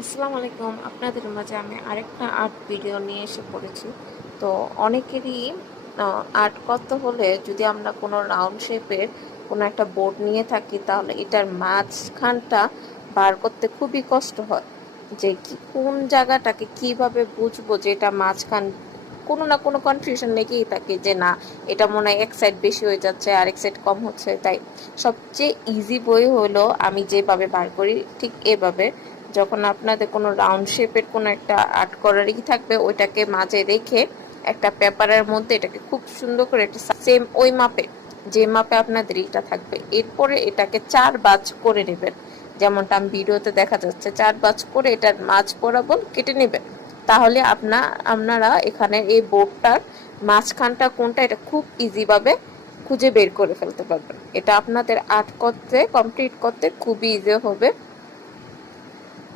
আসসালামু আলাইকুম। আপনাদের মাঝে আমি আরেকটা আর্ট ভিডিও নিয়ে এসে পড়েছি। তো অনেকেরই আর্ট করতে হলে যদি আমরা কোনো রাউন্ড শেপের কোনো একটা বোর্ড নিয়ে থাকি তাহলে এটার মাঝখানটা বার করতে খুবই কষ্ট হয়। যে কোন জায়গাটাকে কিভাবে বুঝবো যে এটা মাঝখান, কোনো না কোনো কনফিউশন লেগেই থাকে যে না, এটা মনে হয় এক সাইড বেশি হয়ে যাচ্ছে আর এক সাইড কম হচ্ছে। তাই সবচেয়ে ইজি বই হলো আমি যেভাবে বার করি ঠিক এভাবে। যখন আপনাদের কোনো রাউন্ড শেপের কোনো একটা আর্ট করারই থাকবে, ওইটাকে মাঝে রেখে একটা পেপারের মধ্যে এটাকে খুব সুন্দর করে একটা সেম ওই মাপে, যে মাপে আপনাদের এটা থাকবে, এরপরে এটাকে 4 ভাঁজ করে নেবেন। যেমনটা আমি ভিডিওতে দেখা যাচ্ছে 4 ভাঁজ করে এটার মাঝ বরাবর কেটে নেবেন। তাহলে আপনারা এখানে এই বোর্ডটার মাঝখানটা কোনটা এটা খুব ইজি ভাবে খুঁজে বের করে ফেলতে পারবেন। এটা আপনাদের আর্ট করতে কমপ্লিট করতে খুবই ইজি হবে।